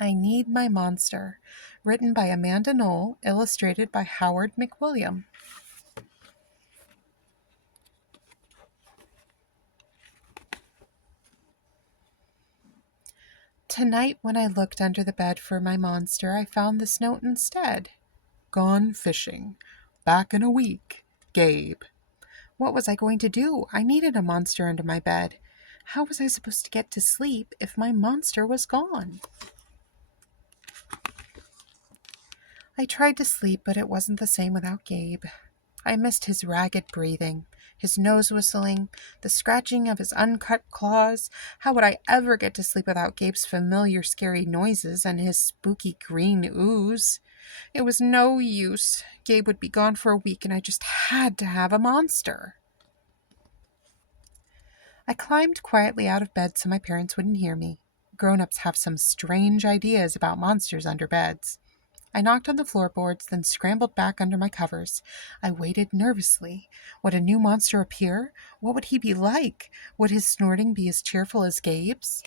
I Need My Monster, written by Amanda Knoll, illustrated by Howard McWilliam. Tonight, when I looked under the bed for my monster, I found this note instead. Gone fishing. Back in a week. Gabe. What was I going to do? I needed a monster under my bed. How was I supposed to get to sleep if my monster was gone? I tried to sleep, but it wasn't the same without Gabe. I missed his ragged breathing, his nose whistling, the scratching of his uncut claws. How would I ever get to sleep without Gabe's familiar scary noises and his spooky green ooze? It was no use. Gabe would be gone for a week, and I just had to have a monster. I climbed quietly out of bed so my parents wouldn't hear me. Grown-ups have some strange ideas about monsters under beds. I knocked on the floorboards, then scrambled back under my covers. I waited nervously. Would a new monster appear? What would he be like? Would his snorting be as cheerful as Gabe's?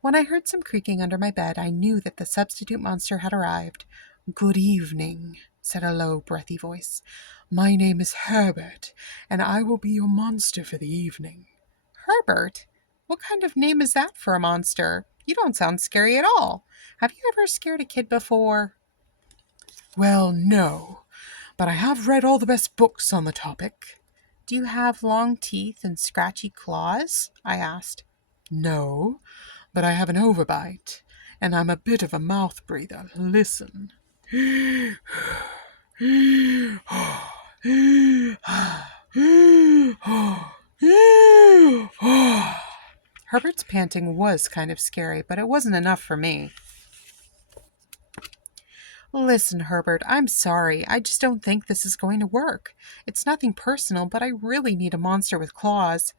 When I heard some creaking under my bed, I knew that the substitute monster had arrived. Good evening, said a low, breathy voice. My name is Herbert, and I will be your monster for the evening. Herbert? What kind of name is that for a monster? You don't sound scary at all. Have you ever scared a kid before? Well, no, but I have read all the best books on the topic. Do you have long teeth and scratchy claws? I asked. No, but I have an overbite, and I'm a bit of a mouth breather. Listen. Herbert's panting was kind of scary, but it wasn't enough for me. Listen, Herbert, I'm sorry. I just don't think this is going to work. It's nothing personal, but I really need a monster with claws.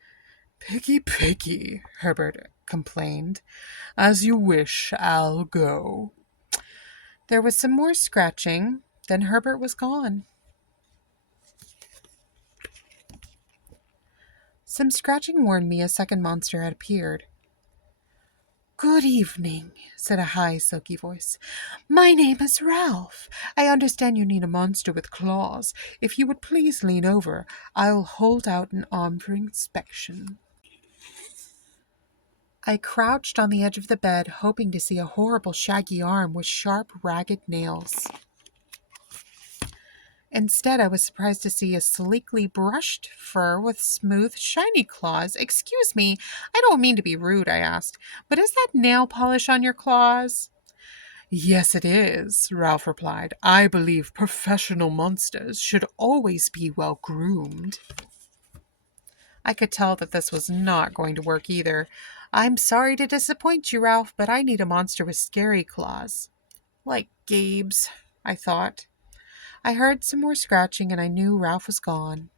Piggy, piggy, Herbert complained. As you wish, I'll go. There was some more scratching, then Herbert was gone. Some scratching warned me a second monster had appeared. Good evening, said a high, silky voice. My name is Ralph. I understand you need a monster with claws. If you would please lean over, I'll hold out an arm for inspection. I crouched on the edge of the bed, hoping to see a horrible shaggy arm with sharp, ragged nails. Instead, I was surprised to see a sleekly brushed fur with smooth, shiny claws. Excuse me, I don't mean to be rude, I asked, but is that nail polish on your claws? Yes, it is, Ralph replied. I believe professional monsters should always be well groomed. I could tell that this was not going to work either. I'm sorry to disappoint you, Ralph, but I need a monster with scary claws. Like Gabe's, I thought. I heard some more scratching and I knew Ralph was gone.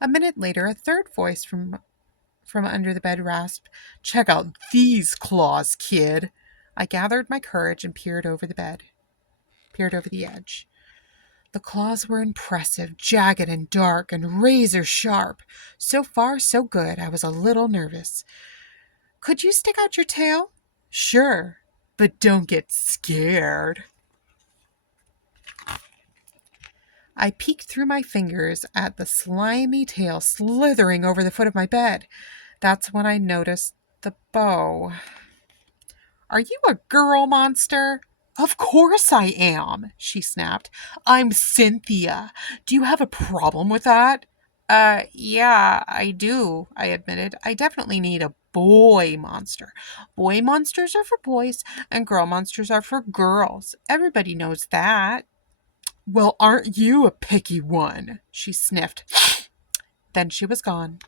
A minute later, a third voice from under the bed rasped, Check out these claws, kid. I gathered my courage and peered over the edge. The claws were impressive, jagged and dark, and razor sharp. So far, so good. I was a little nervous. Could you stick out your tail? Sure, but don't get scared. I peeked through my fingers at the slimy tail slithering over the foot of my bed. That's when I noticed the bow. Are you a girl monster? Of course I am, she snapped. I'm Cynthia. Do you have a problem with that? Yeah, I do, I admitted. I definitely need a boy monster. Boy monsters are for boys, and girl monsters are for girls. Everybody knows that. Well, aren't you a picky one? She sniffed. Then she was gone.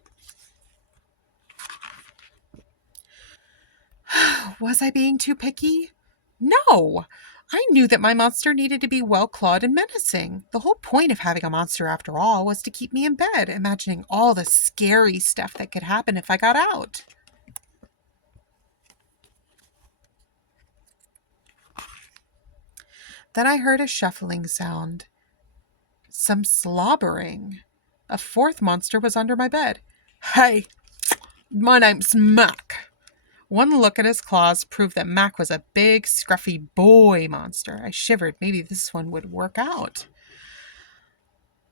Was I being too picky? No! I knew that my monster needed to be well-clawed and menacing. The whole point of having a monster, after all, was to keep me in bed, imagining all the scary stuff that could happen if I got out. Then I heard a shuffling sound. Some slobbering. A fourth monster was under my bed. Hey, My name's Mac. One look at his claws proved that Mac was a big, scruffy boy monster. I shivered. Maybe this one would work out.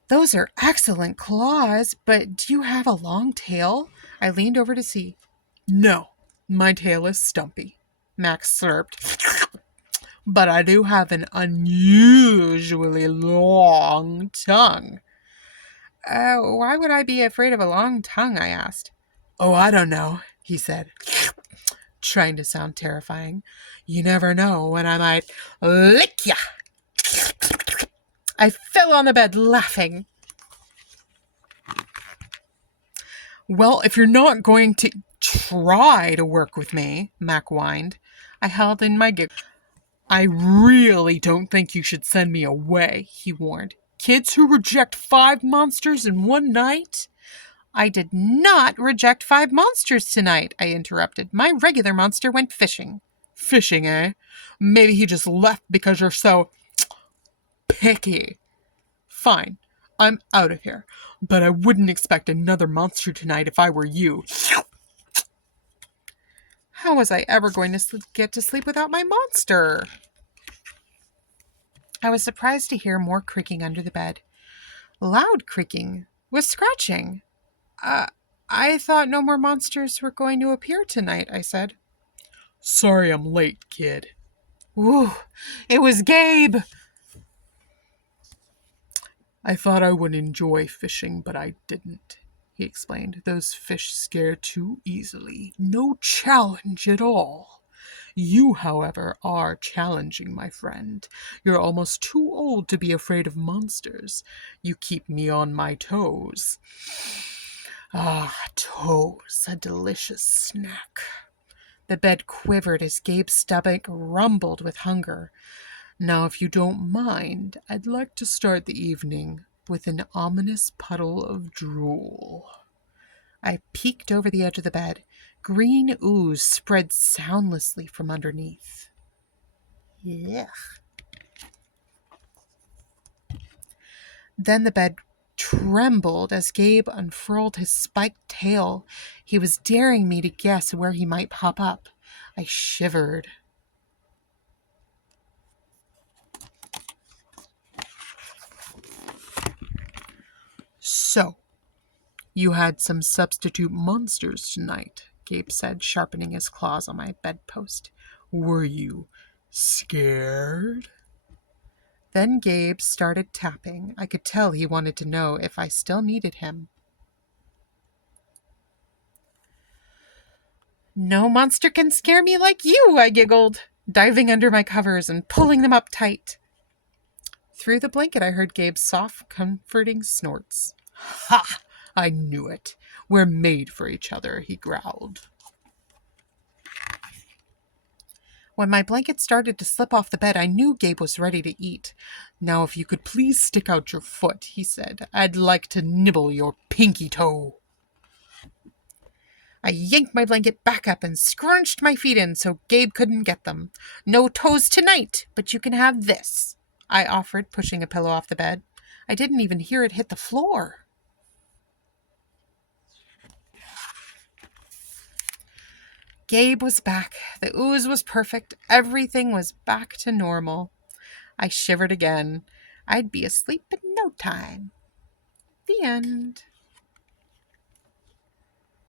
Those are excellent claws, but do you have a long tail? I leaned over to see. No, my tail is stumpy. Max slurped. But I do have an unusually long tongue. Why would I be afraid of a long tongue? I asked. Oh, I don't know, he said, trying to sound terrifying. You never know when I might lick ya. I fell on the bed laughing. Well, if you're not going to try to work with me, Mac whined. I held in my giggle. I really don't think you should send me away, he warned. Kids who reject 5 monsters in one night? I did not reject 5 monsters tonight, I interrupted. My regular monster went fishing. Fishing, eh? Maybe he just left because you're so picky. Fine, I'm out of here. But I wouldn't expect another monster tonight if I were you. How was I ever going to get to sleep without my monster? I was surprised to hear more creaking under the bed. Loud creaking, with scratching. I thought no more monsters were going to appear tonight, I said. Sorry I'm late, kid. Ooh, it was Gabe! I thought I would enjoy fishing, but I didn't, he explained. Those fish scare too easily. No challenge at all. You, however, are challenging, my friend. You're almost too old to be afraid of monsters. You keep me on my toes. Ah, toes, a delicious snack. The bed quivered as Gabe's stomach rumbled with hunger. Now, if you don't mind, I'd like to start the evening with an ominous puddle of drool. I peeked over the edge of the bed. Green ooze spread soundlessly from underneath. Yuck. Then the bed trembled as Gabe unfurled his spiked tail. He was daring me to guess where he might pop up. I shivered. So, you had some substitute monsters tonight, Gabe said, sharpening his claws on my bedpost. Were you scared? Then Gabe started tapping. I could tell he wanted to know if I still needed him. No monster can scare me like you, I giggled, diving under my covers and pulling them up tight. Through the blanket, I heard Gabe's soft, comforting snorts. Ha! I knew it. We're made for each other, he growled. When my blanket started to slip off the bed, I knew Gabe was ready to eat. Now, if you could please stick out your foot, he said. I'd like to nibble your pinky toe. I yanked my blanket back up and scrunched my feet in so Gabe couldn't get them. No toes tonight, but you can have this, I offered, pushing a pillow off the bed. I didn't even hear it hit the floor. Gabe was back. The ooze was perfect. Everything was back to normal. I shivered again. I'd be asleep in no time. The end.